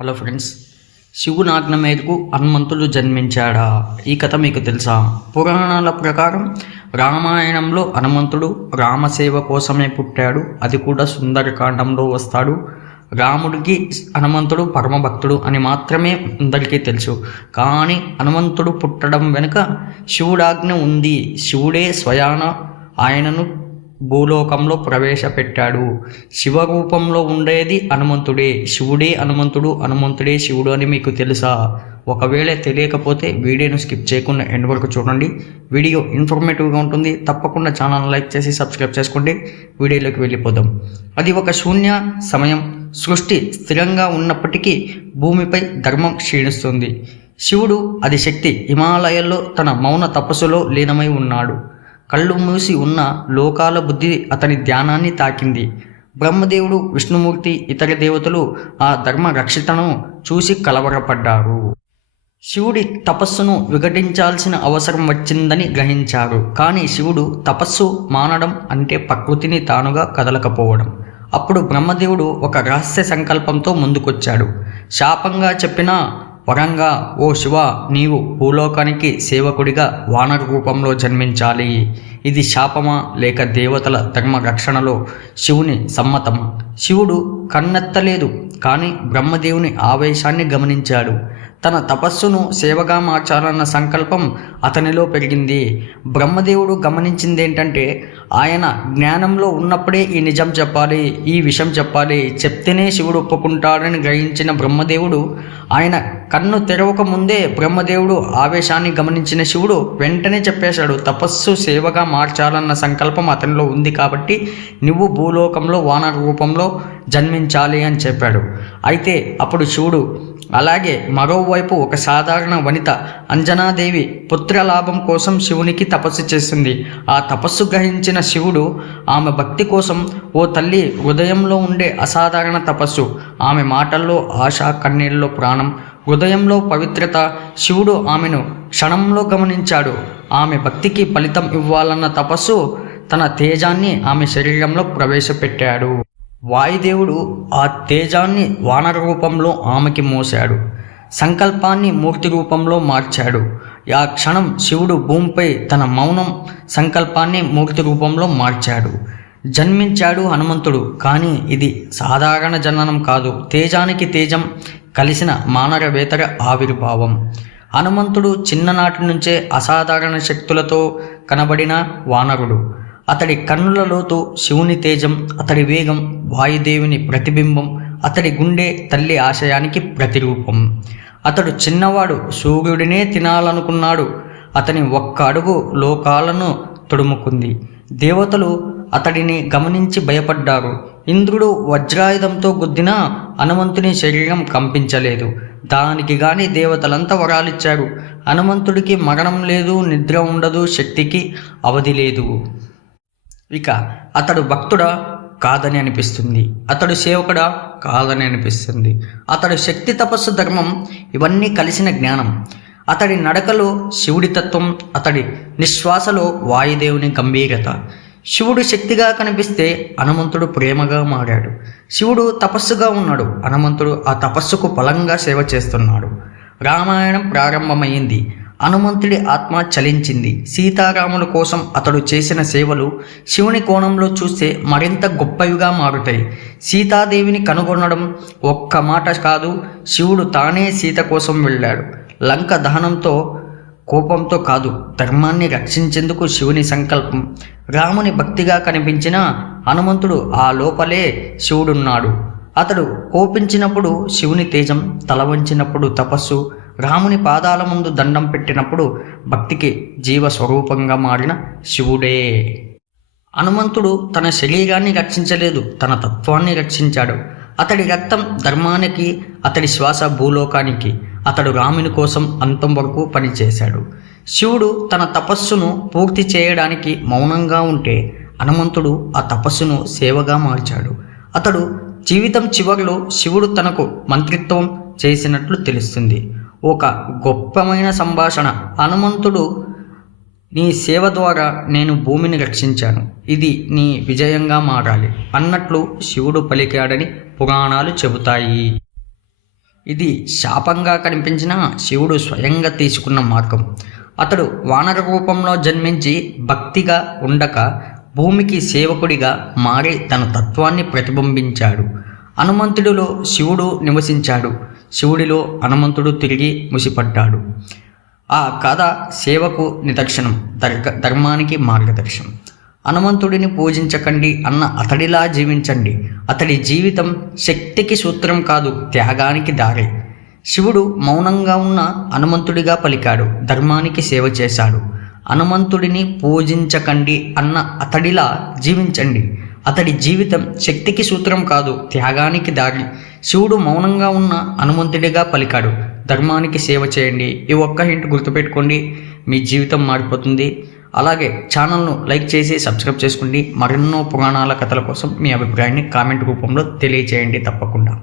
Hello friends శివుని ఆజ్ఞ మేరకు హనుమంతుడు జన్మించాడా? ఈ కథ మీకు తెలుసా? పురాణాల ప్రకారం రామాయణంలో హనుమంతుడు రామసేవ కోసమే పుట్టాడు. అది కూడా సుందరకాండంలో వస్తాడు. రాముడికి హనుమంతుడు పరమభక్తుడు అని మాత్రమే అందరికీ తెలుసు. కానీ హనుమంతుడు పుట్టడం వెనుక శివుడాజ్ఞ ఉంది. శివుడే స్వయాన ఆయనను భూలోకంలో ప్రవేశపెట్టాడు. శివరూపంలో ఉండేది హనుమంతుడే. శివుడే హనుమంతుడు హనుమంతుడే శివుడు అని మీకు తెలుసా? ఒకవేళ తెలియకపోతే వీడియోను స్కిప్ చేయకుండా ఎండ్ వరకు చూడండి. వీడియో ఇన్ఫర్మేటివ్గా ఉంటుంది. తప్పకుండా ఛానల్ లైక్ చేసి సబ్స్క్రైబ్ చేసుకోండి. వీడియోలోకి వెళ్ళిపోదాం. అది ఒక శూన్య సమయం. సృష్టి స్థిరంగా ఉన్నప్పటికీ భూమిపై ధర్మం క్షీణిస్తుంది. శివుడు అది శక్తి. హిమాలయాల్లో తన మౌన తపస్సులో లీనమై ఉన్నాడు. కళ్ళు మూసి ఉన్న లోకాల బుద్ధి అతని ధ్యానాన్ని తాకింది. బ్రహ్మదేవుడు విష్ణుమూర్తి ఇతర దేవతలు ఆ ధర్మ రక్షితను చూసి కలవరపడ్డారు. శివుడి తపస్సును విఘటించాల్సిన అవసరం వచ్చిందని గ్రహించారు. కానీ శివుడు తపస్సు మానడం అంటే ప్రకృతిని తానుగా కదలకపోవడం. అప్పుడు బ్రహ్మదేవుడు ఒక రహస్య సంకల్పంతో ముందుకొచ్చాడు. శాపంగా చెప్పిన వరంగా ఓ శివ నీవు భూలోకానికి సేవకుడిగా వానర రూపంలో జన్మించాలి. ఇది శాపమా లేక దేవతల ధర్మ రక్షణలో శివుని సమ్మతమా? శివుడు కన్నెత్తలేదు కానీ బ్రహ్మదేవుని ఆవేశాన్ని గమనించాడు. తన తపస్సును సేవగా మార్చాలన్న సంకల్పం అతనిలో పెరిగింది. బ్రహ్మదేవుడు గమనించింది ఏంటంటే ఆయన జ్ఞానంలో ఉన్నప్పుడే ఈ నిజం చెప్పాలి ఈ విషయం చెప్పాలి. చెప్తేనే శివుడు ఒప్పుకుంటాడని గ్రహించిన బ్రహ్మదేవుడు ఆయన కన్ను తెరవక ముందే బ్రహ్మదేవుడు ఆవేశాన్ని గమనించిన శివుడు వెంటనే చెప్పేశాడు తపస్సు సేవగా మార్చాలన్న సంకల్పం అతనిలో ఉంది కాబట్టి నువ్వు భూలోకంలో వానర రూపంలో జన్మించాలి అని చెప్పాడు. అయితే అప్పుడు శివుడు అలాగే మరోవైపు ఒక సాధారణ వనిత అంజనాదేవి పుత్రలాభం కోసం శివునికి తపస్సు చేసింది. ఆ తపస్సు గ్రహించిన శివుడు ఆమె భక్తి కోసం ఓ తల్లి హృదయంలో ఉండే అసాధారణ తపస్సు. ఆమె మాటల్లో ఆశ కన్నీళ్ళలో ప్రాణం. హృదయంలో పవిత్రత. శివుడు ఆమెను క్షణంలో గమనించాడు. ఆమె భక్తికి ఫలితం ఇవ్వాలన్న తపస్సు తన తేజాన్ని ఆమె శరీరంలో ప్రవేశపెట్టాడు. వాయుదేవుడు ఆ తేజాన్ని వానర రూపంలో ఆమెకి మోశాడు. సంకల్పాన్ని మూర్తి రూపంలో మార్చాడు. ఆ క్షణం శివుడు భూమిపై తన మౌనం సంకల్పాన్ని మూర్తి రూపంలో మార్చాడు. జన్మించాడు హనుమంతుడు. కానీ ఇది సాధారణ జననం కాదు. తేజానికి తేజం కలిసిన మానరవేతర ఆవిర్భావం. హనుమంతుడు చిన్ననాటి నుంచే అసాధారణ శక్తులతో కనబడిన వానరుడు. అతడి కన్నుల లోతు శివుని తేజం అతడి వేగం వాయుదేవుని ప్రతిబింబం అతడి గుండె తల్లి ఆశయానికి ప్రతిరూపం. అతడు చిన్నవాడు సూర్యుడినే తినాలనుకున్నాడు. అతని ఒక్క అడుగు లోకాలను తొడుముకుంది. దేవతలు అతడిని గమనించి భయపడ్డారు. ఇంద్రుడు వజ్రాయుధంతో గుద్దిన హనుమంతుని శరీరం కంపించలేదు. దానికి గాని దేవతలంతా వరాలిచ్చారు. హనుమంతుడికి మరణం లేదు నిద్ర ఉండదు శక్తికి అవధి లేదు. ఇక అతడు భక్తుడా? కాదని అనిపిస్తుంది. అతడు సేవకుడా? కాదని అనిపిస్తుంది. అతడు శక్తి తపస్సు ధర్మం ఇవన్నీ కలిసిన జ్ఞానం. అతడి నడకలో శివుడి తత్వం అతడి నిశ్వాసలో వాయుదేవుని గంభీరత. శివుడు శక్తిగా కనిపిస్తే హనుమంతుడు ప్రేమగా మారాడు. శివుడు తపస్సుగా ఉన్నాడు. హనుమంతుడు ఆ తపస్సుకు బలంగా సేవ చేస్తున్నాడు. రామాయణం ప్రారంభమైంది. హనుమంతుడి ఆత్మ చలించింది. సీతారాముల కోసం అతడు చేసిన సేవలు శివుని కోణంలో చూస్తే మరింత గొప్పవిగా మారుతాయి. సీతాదేవిని కనుగొనడం ఒక్క మాట కాదు శివుడు తానే సీత కోసం వెళ్ళాడు. లంక దహనంతో కోపంతో కాదు ధర్మాన్ని రక్షించేందుకు శివుని సంకల్పం. రాముని భక్తిగా కనిపించిన హనుమంతుడు ఆ లోపలే శివుడున్నాడు. అతడు కోపించినప్పుడు శివుని తేజం తల వంచినప్పుడు తపస్సు రాముని పాదాల ముందు దండం పెట్టినప్పుడు భక్తికి జీవ స్వరూపంగా మారిన శివుడే. హనుమంతుడు తన శరీరాన్ని రక్షించలేదు తన తత్వాన్ని రక్షించాడు. అతడి రక్తం ధర్మానికి అతడి శ్వాస భూలోకానికి అతడు రాముని కోసం అంతం వరకు పనిచేశాడు. శివుడు తన తపస్సును పూర్తి చేయడానికి మౌనంగా ఉంటే హనుమంతుడు ఆ తపస్సును సేవగా మార్చాడు. అతడు జీవితం చివరిలో శివుడు తనకు మంత్రిత్వం చేసినట్లు తెలుస్తుంది. ఒక గొప్పమైన సంభాషణ. హనుమంతుడు నీ సేవ ద్వారా నేను భూమిని రక్షించాను. ఇది నీ విజయంగా మారాలి. అన్నట్లు శివుడు పలికాడని పురాణాలు చెబుతాయి. ఇది శాపంగా కనిపించిన శివుడు స్వయంగా తీసుకున్న మార్గం. అతడు వానర రూపంలో జన్మించి భక్తిగా ఉండక భూమికి సేవకుడిగా మారి తన తత్వాన్ని ప్రతిబింబించాడు. హనుమంతుడిలో శివుడు నివసించాడు. శివుడిలో హనుమంతుడు తిరిగి ముసిపడ్డాడు. ఆ కథ సేవకు నిదర్శనం దర్గ ధర్మానికి మార్గదర్శనం. హనుమంతుడిని పూజించకండి అన్న అతడిలా జీవించండి. అతడి జీవితం శక్తికి సూత్రం కాదు త్యాగానికి దారి. శివుడు మౌనంగా ఉన్న హనుమంతుడిగా పలికాడు ధర్మానికి సేవ చేశాడు. హనుమంతుడిని పూజించకండి అన్న అతడిలా జీవించండి. అతడి జీవితం శక్తికి సూత్రం కాదు త్యాగానికి దారి. శివుడు మౌనంగా ఉన్న హనుమంతుడిగా పలికాడు. ధర్మానికి సేవ చేయండి. ఈ ఒక్క హింట్ గుర్తుపెట్టుకోండి. మీ జీవితం మారిపోతుంది. అలాగే ఛానల్ను లైక్ చేసి సబ్స్క్రైబ్ చేసుకోండి. మరెన్నో పురాణాల కథల కోసం మీ అభిప్రాయాన్ని కామెంట్ రూపంలో తెలియచేయండి తప్పకుండా.